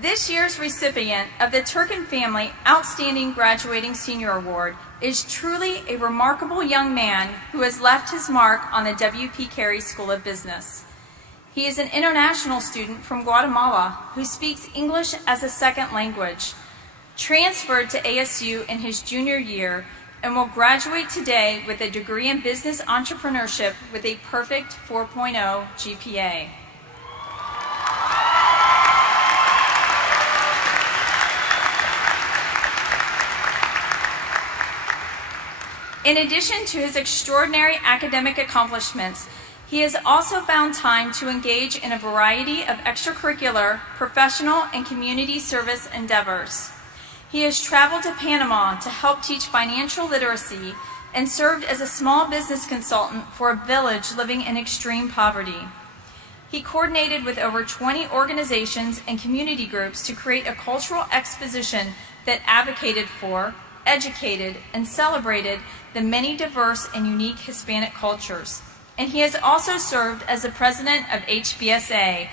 This year's recipient of the Turkin Family Outstanding Graduating Senior Award is truly a remarkable young man who has left his mark on the W.P. Carey School of Business. He is an international student from Guatemala who speaks English as a second language, transferred to ASU in his junior year, and will graduate today with a degree in business entrepreneurship with a perfect 4.0 GPA. In addition to his extraordinary academic accomplishments, he has also found time to engage in a variety of extracurricular, professional, and community service endeavors. He has traveled to Panama to help teach financial literacy and served as a small business consultant for a village living in extreme poverty. He coordinated with over 20 organizations and community groups to create a cultural exposition that advocated for, educated, and celebrated the many diverse and unique Hispanic cultures. And he has also served as the president of HBSA,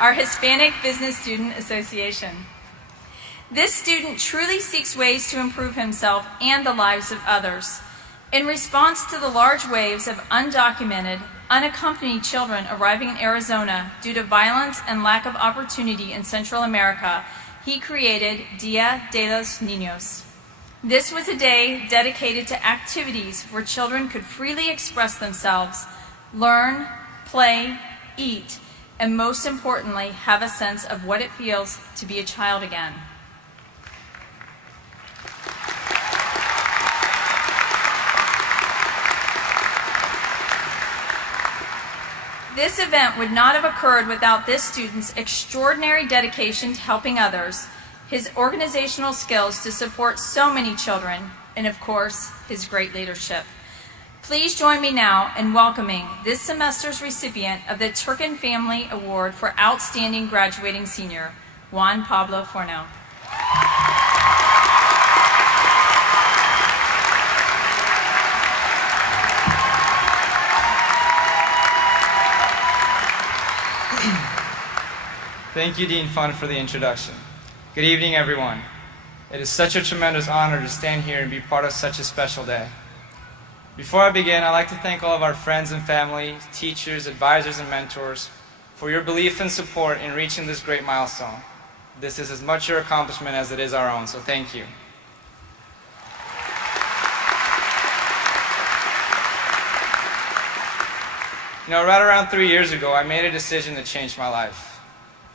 our Hispanic Business Student Association. This student truly seeks ways to improve himself and the lives of others. In response to the large waves of undocumented, unaccompanied children arriving in Arizona due to violence and lack of opportunity in Central America, he created Dia de los Niños. This was a day dedicated to activities where children could freely express themselves, learn, play, eat, and most importantly, have a sense of what it feels to be a child again. This event would not have occurred without this student's extraordinary dedication to helping others, his organizational skills to support so many children, and of course, his great leadership. Please join me now in welcoming this semester's recipient of the Turkin Family Award for Outstanding Graduating Senior, Juan Pablo Forno. Thank you, Dean Fun, for the introduction. Good evening, everyone. It is such a tremendous honor to stand here and be part of such a special day. Before I begin, I'd like to thank all of our friends and family, teachers, advisors, and mentors for your belief and support in reaching this great milestone. This is as much your accomplishment as it is our own, so thank you. You know, right around 3 years ago, I made a decision to change my life.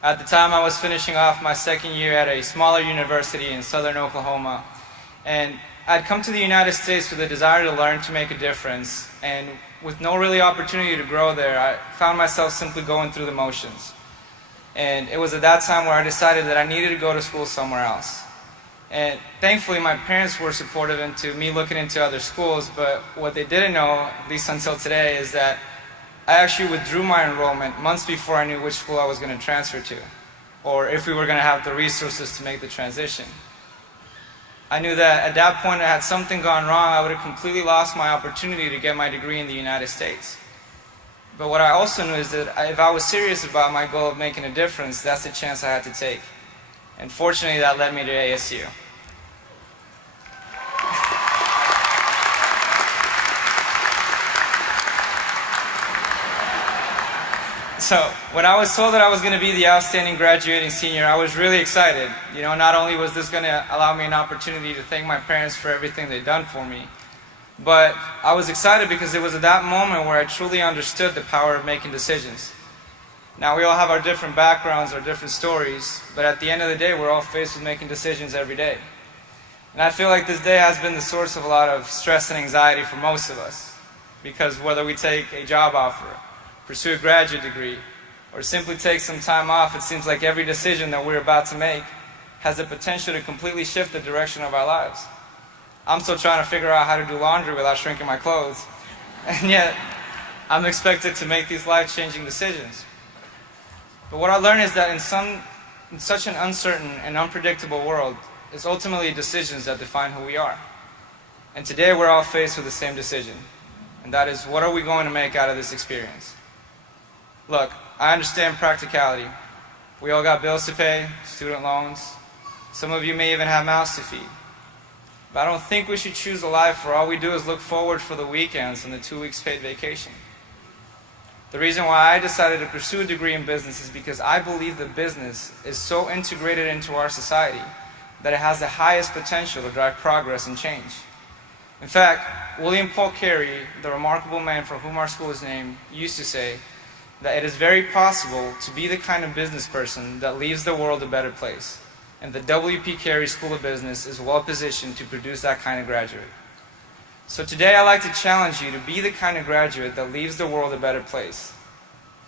At the time, I was finishing off my second year at a smaller university in southern Oklahoma, and I'd come to the United States with a desire to learn, to make a difference, and with no really opportunity to grow there, I found myself simply going through the motions. And it was at that time where I decided that I needed to go to school somewhere else. And thankfully, my parents were supportive into me looking into other schools, but what they didn't know, at least until today, is that I actually withdrew my enrollment months before I knew which school I was going to transfer to, or if we were going to have the resources to make the transition. I knew that at that point, had something gone wrong, I would have completely lost my opportunity to get my degree in the United States. But what I also knew is that if I was serious about my goal of making a difference, that's the chance I had to take. And fortunately, that led me to ASU. So when I was told that I was going to be the outstanding graduating senior, I was really excited. You know, not only was this going to allow me an opportunity to thank my parents for everything they've done for me, but I was excited because it was at that moment where I truly understood the power of making decisions. Now, we all have our different backgrounds, our different stories, but at the end of the day, we're all faced with making decisions every day. And I feel like this day has been the source of a lot of stress and anxiety for most of us, because whether we take a job offer, pursue a graduate degree, or simply take some time off, it seems like every decision that we're about to make has the potential to completely shift the direction of our lives. I'm still trying to figure out how to do laundry without shrinking my clothes, and yet I'm expected to make these life-changing decisions. But what I learned is that in such an uncertain and unpredictable world, it's ultimately decisions that define who we are. And today we're all faced with the same decision, and that is, what are we going to make out of this experience? Look, I understand practicality. We all got bills to pay, student loans. Some of you may even have mouths to feed. But I don't think we should choose a life where all we do is look forward for the weekends and the 2 weeks paid vacation. The reason why I decided to pursue a degree in business is because I believe that business is so integrated into our society that it has the highest potential to drive progress and change. In fact, William Paul Carey, the remarkable man for whom our school is named, used to say that it is very possible to be the kind of business person that leaves the world a better place. And the W.P. Carey School of Business is well positioned to produce that kind of graduate. So today I'd like to challenge you to be the kind of graduate that leaves the world a better place.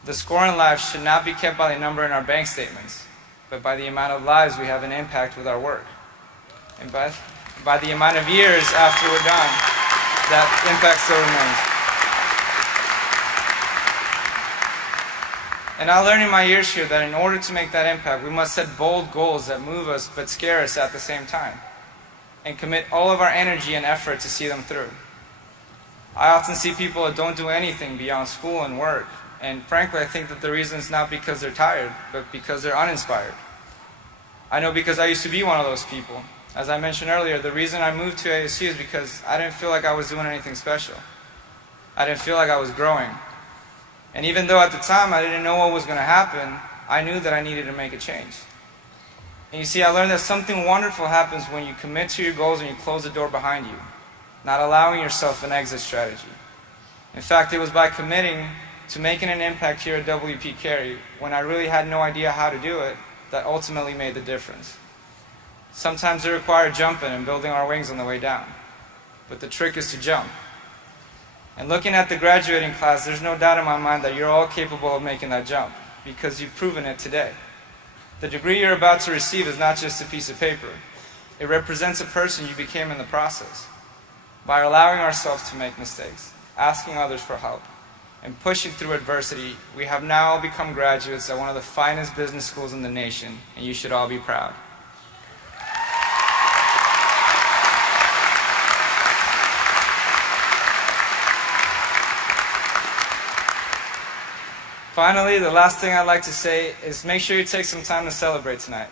The score in life should not be kept by the number in our bank statements, but by the amount of lives we have an impact with our work. And by the amount of years after we're done, that impact still remains. And I learned in my years here that in order to make that impact, we must set bold goals that move us but scare us at the same time, and commit all of our energy and effort to see them through. I often see people that don't do anything beyond school and work, and frankly I think that the reason is not because they're tired, but because they're uninspired. I know because I used to be one of those people. As I mentioned earlier, the reason I moved to ASU is because I didn't feel like I was doing anything special. I didn't feel like I was growing. And even though at the time I didn't know what was going to happen, I knew that I needed to make a change. And you see, I learned that something wonderful happens when you commit to your goals and you close the door behind you, not allowing yourself an exit strategy. In fact, it was by committing to making an impact here at W.P. Carey, when I really had no idea how to do it, that ultimately made the difference. Sometimes it required jumping and building our wings on the way down. But the trick is to jump. And looking at the graduating class, there's no doubt in my mind that you're all capable of making that jump, because you've proven it today. The degree you're about to receive is not just a piece of paper. It represents a person you became in the process. By allowing ourselves to make mistakes, asking others for help, and pushing through adversity, we have now become graduates at one of the finest business schools in the nation, and you should all be proud. Finally, the last thing I'd like to say is make sure you take some time to celebrate tonight.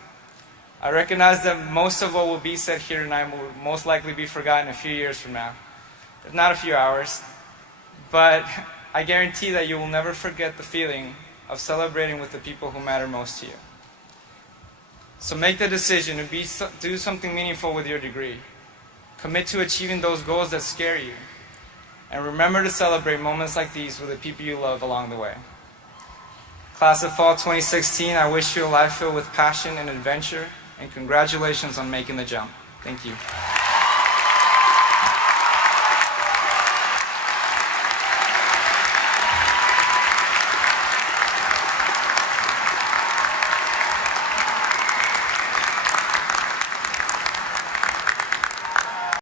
I recognize that most of what will be said here tonight will most likely be forgotten a few years from now, if not a few hours. But I guarantee that you will never forget the feeling of celebrating with the people who matter most to you. So make the decision to do something meaningful with your degree. Commit to achieving those goals that scare you. And remember to celebrate moments like these with the people you love along the way. Class of Fall 2016, I wish you a life filled with passion and adventure, and congratulations on making the jump. Thank you.